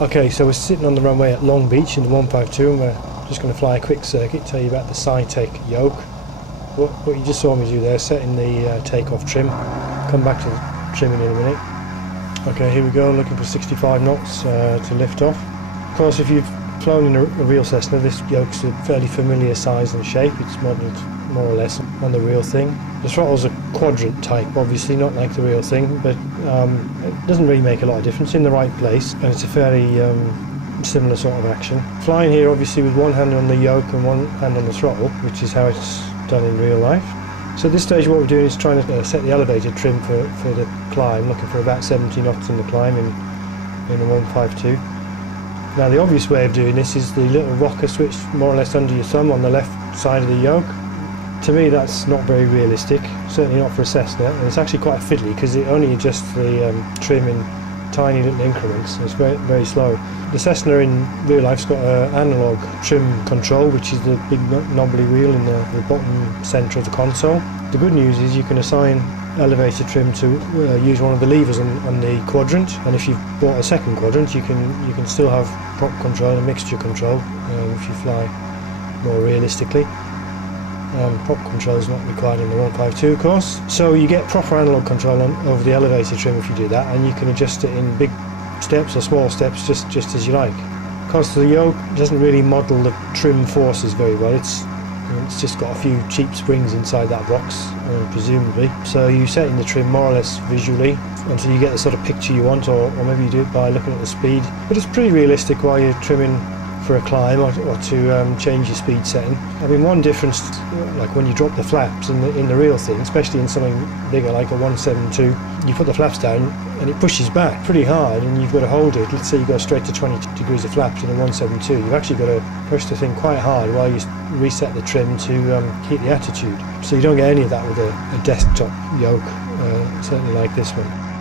Okay, so we're sitting on the runway at Long Beach in the 152 and we're just going to fly a quick circuit, tell you about the Saitek Yoke. What you just saw me do there, setting the takeoff trim. Come back to the trimming in a minute. Okay, here we go, looking for 65 knots to lift off. Of course, if you've flown in a real Cessna, this yoke's a fairly familiar size and shape. It's modelled more or less on the real thing. The throttle's a quadrant type, obviously, not like the real thing, but it doesn't really make a lot of difference. In the right place, and it's a fairly similar sort of action. Flying here, obviously, with one hand on the yoke and one hand on the throttle, which is how it's done in real life. So at this stage what we're doing is trying to set the elevated trim for the climb, looking for about 70 knots in the climb in the 152. Now the obvious way of doing this is the little rocker switch more or less under your thumb on the left side of the yoke. To me that's not very realistic, certainly not for a Cessna, and it's actually quite fiddly because it only adjusts the trim in tiny little increments, so it's very, very slow. The Cessna in real life's got an analogue trim control, which is the big knobbly wheel in the bottom centre of the console. The good news is you can assign elevator trim to use one of the levers on the quadrant, and if you've bought a second quadrant you can still have prop control and mixture control if you fly more realistically. Prop control is not required in the 152 of course, so you get proper analog control over the elevator trim if you do that, and you can adjust it in big steps or small steps just as you like. Of course the yoke doesn't really model the trim forces very well. It's just got a few cheap springs inside that box, presumably. So you set in the trim more or less visually until you get the sort of picture you want, or maybe you do it by looking at the speed. But it's pretty realistic while you're trimming for a climb or to change your speed setting. I mean, one difference, like when you drop the flaps in the real thing, especially in something bigger like a 172, you put the flaps down and it pushes back pretty hard and you've got to hold it. Let's say you go straight to 20 degrees of flaps in a 172, you've actually got to push the thing quite hard while you reset the trim to keep the attitude. So you don't get any of that with a desktop yoke, certainly like this one.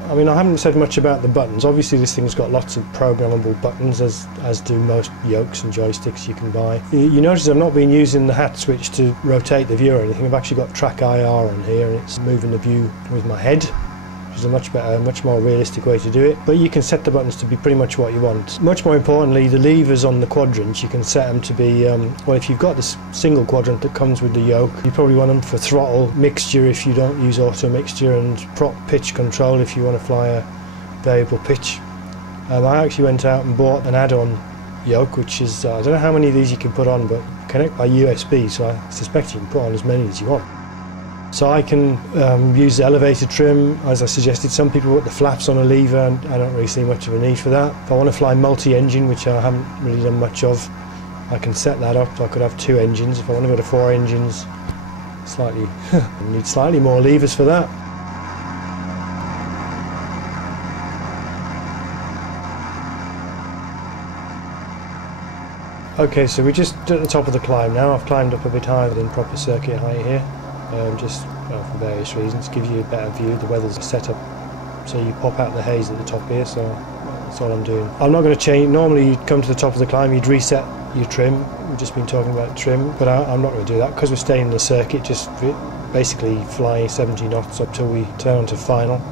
I mean, I haven't said much about the buttons. Obviously this thing's got lots of programmable buttons, as do most yokes and joysticks you can buy. You notice I've not been using the hat switch to rotate the view or anything. I've actually got track IR on here and it's moving the view with my head, which is a much better, much more realistic way to do it. But you can set the buttons to be pretty much what you want. Much more importantly, the levers on the quadrants, you can set them to be, well, if you've got this single quadrant that comes with the yoke, you probably want them for throttle, mixture if you don't use auto mixture, and prop pitch control if you want to fly a variable pitch. I actually went out and bought an add-on yoke, which is, I don't know how many of these you can put on, but connect by USB, so I suspect you can put on as many as you want. So I can use the elevator trim, as I suggested. Some people put the flaps on a lever, and I don't really see much of a need for that. If I want to fly multi-engine, which I haven't really done much of, I can set that up. I could have 2 engines. If I want to go to 4 engines, need slightly more levers for that. Okay, so we're just at the top of the climb now. I've climbed up a bit higher than proper circuit height here. Just for various reasons, gives you a better view. The weather's set up so you pop out the haze at the top here, so that's all I'm doing. I'm not going to change. Normally you'd come to the top of the climb, you'd reset your trim. We've just been talking about trim, but I'm not going to do that because we're staying in the circuit, just basically flying 70 knots up till we turn on to final.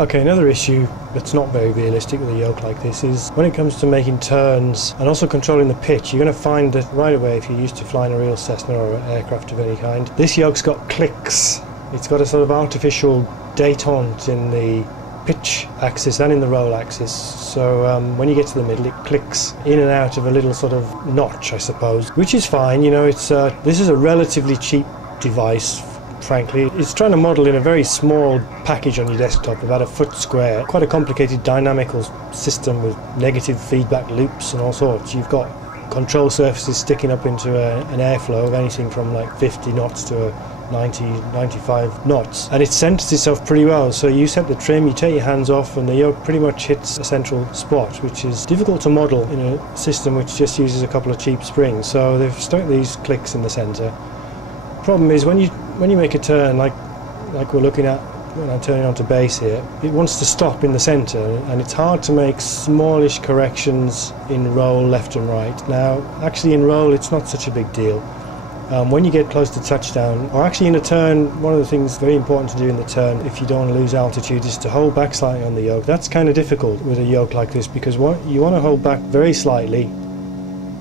Okay, another issue that's not very realistic with a yoke like this is when it comes to making turns and also controlling the pitch, you're going to find that right away, if you're used to flying a real Cessna or an aircraft of any kind, this yoke's got clicks. It's got a sort of artificial détente in the pitch axis and in the roll axis, so when you get to the middle it clicks in and out of a little sort of notch, I suppose, which is fine. You know, it's this is a relatively cheap device. Frankly, it's trying to model in a very small package on your desktop, about a foot square. Quite a complicated dynamical system with negative feedback loops and all sorts. You've got control surfaces sticking up into an airflow of anything from like 50 knots to 90, 95 knots. And it centers itself pretty well. So you set the trim, you take your hands off, and the yoke pretty much hits a central spot, which is difficult to model in a system which just uses a couple of cheap springs. So they've stuck these clicks in the center. Problem is when you make a turn like we're looking at when I'm turning onto base here, it wants to stop in the center, and it's hard to make smallish corrections in roll left and right. Now actually in roll it's not such a big deal. When you get close to touchdown, or actually in a turn, one of the things very important to do in the turn, if you don't want to lose altitude, is to hold back slightly on the yoke. That's kind of difficult with a yoke like this, because you want to hold back very slightly,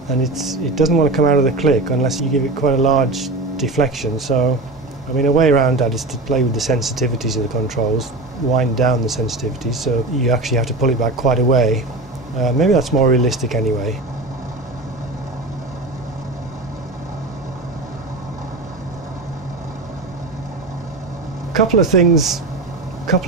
and it doesn't want to come out of the click unless you give it quite a large deflection. So, I mean, a way around that is to play with the sensitivities of the controls, wind down the sensitivities, so you actually have to pull it back quite a way. Maybe that's more realistic anyway. Couple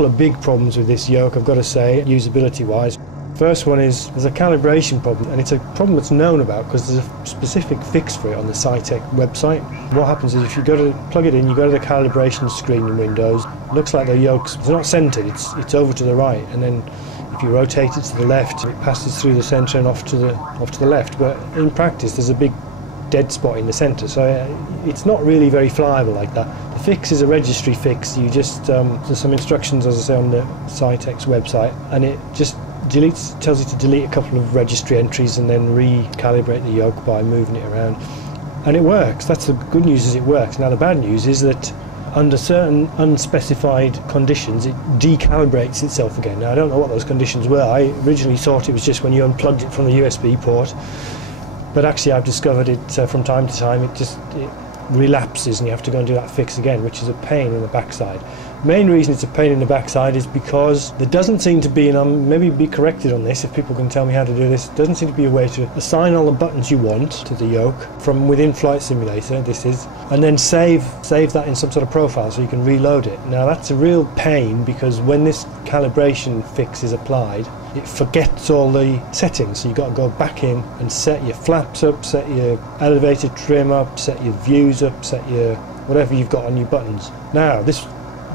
of big problems with this yoke, I've got to say, usability wise. First one is there's a calibration problem, and it's a problem that's known about because there's a specific fix for it on the Saitek website. What happens is if you go to plug it in, you go to the calibration screen in Windows, it looks like the yoke's not centered, it's over to the right, and then if you rotate it to the left, it passes through the center and off to the left. But in practice there's a big dead spot in the center, so it's not really very flyable like that. The fix is a registry fix. You just there's some instructions, as I say, on the Saitek's website, and it just tells you to delete a couple of registry entries and then recalibrate the yoke by moving it around, and it works. That's the good news, is it works. Now the bad news is that under certain unspecified conditions it decalibrates itself again. Now I don't know what those conditions were. I originally thought it was just when you unplugged it from the USB port, but actually I've discovered it from time to time it relapses and you have to go and do that fix again, which is a pain in the backside. Main reason it's a pain in the backside is because there doesn't seem to be, and I'll maybe be corrected on this if people can tell me how to do this, doesn't seem to be a way to assign all the buttons you want to the yoke from within Flight Simulator, this is, and then save that in some sort of profile so you can reload it. Now that's a real pain, because when this calibration fix is applied, it forgets all the settings, so you've got to go back in and set your flaps up, set your elevator trim up, set your views up, set your whatever you've got on your buttons. Now this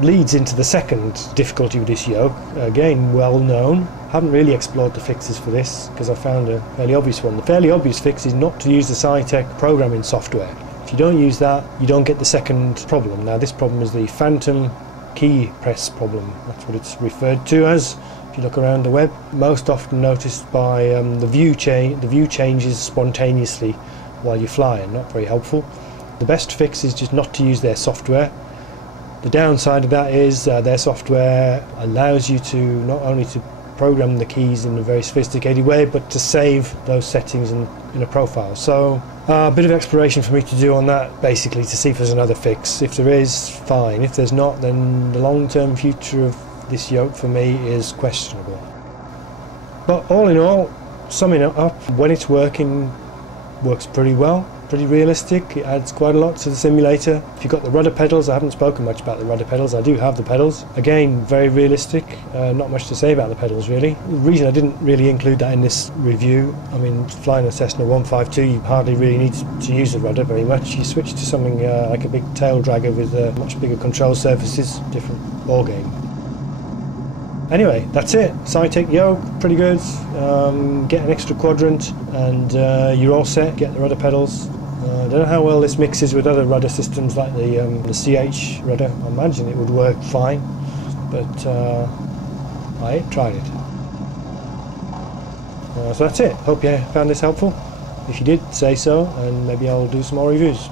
leads into the second difficulty with this yoke, again well known. Haven't really explored the fixes for this because I found a fairly obvious one. The fairly obvious fix is not to use the Saitek programming software. If you don't use that, you don't get the second problem. Now this problem is the phantom key press problem. That's what it's referred to as if you look around the web. Most often noticed by the view changes spontaneously while you're flying. Not very helpful. The best fix is just not to use their software. The downside of that is their software allows you to not only to program the keys in a very sophisticated way, but to save those settings in a profile. So a bit of exploration for me to do on that, basically, to see if there's another fix. If there is, fine. If there's not, then the long-term future of this yoke for me is questionable. But all in all, summing it up, when it's working, works pretty well. Pretty realistic. It adds quite a lot to the simulator. If you've got the rudder pedals, I haven't spoken much about the rudder pedals. I do have the pedals. Again, very realistic. Not much to say about the pedals really. The reason I didn't really include that in this review, I mean, flying a Cessna 152, you hardly really need to use the rudder very much. You switch to something like a big tail dragger with much bigger control surfaces, different ball game. Anyway, that's it. Saitek yoke, pretty good. Get an extra quadrant and you're all set. Get the rudder pedals. I don't know how well this mixes with other rudder systems like the CH rudder. I imagine it would work fine, but I ain't tried it. So that's it. Hope you found this helpful. If you did, say so, and maybe I'll do some more reviews.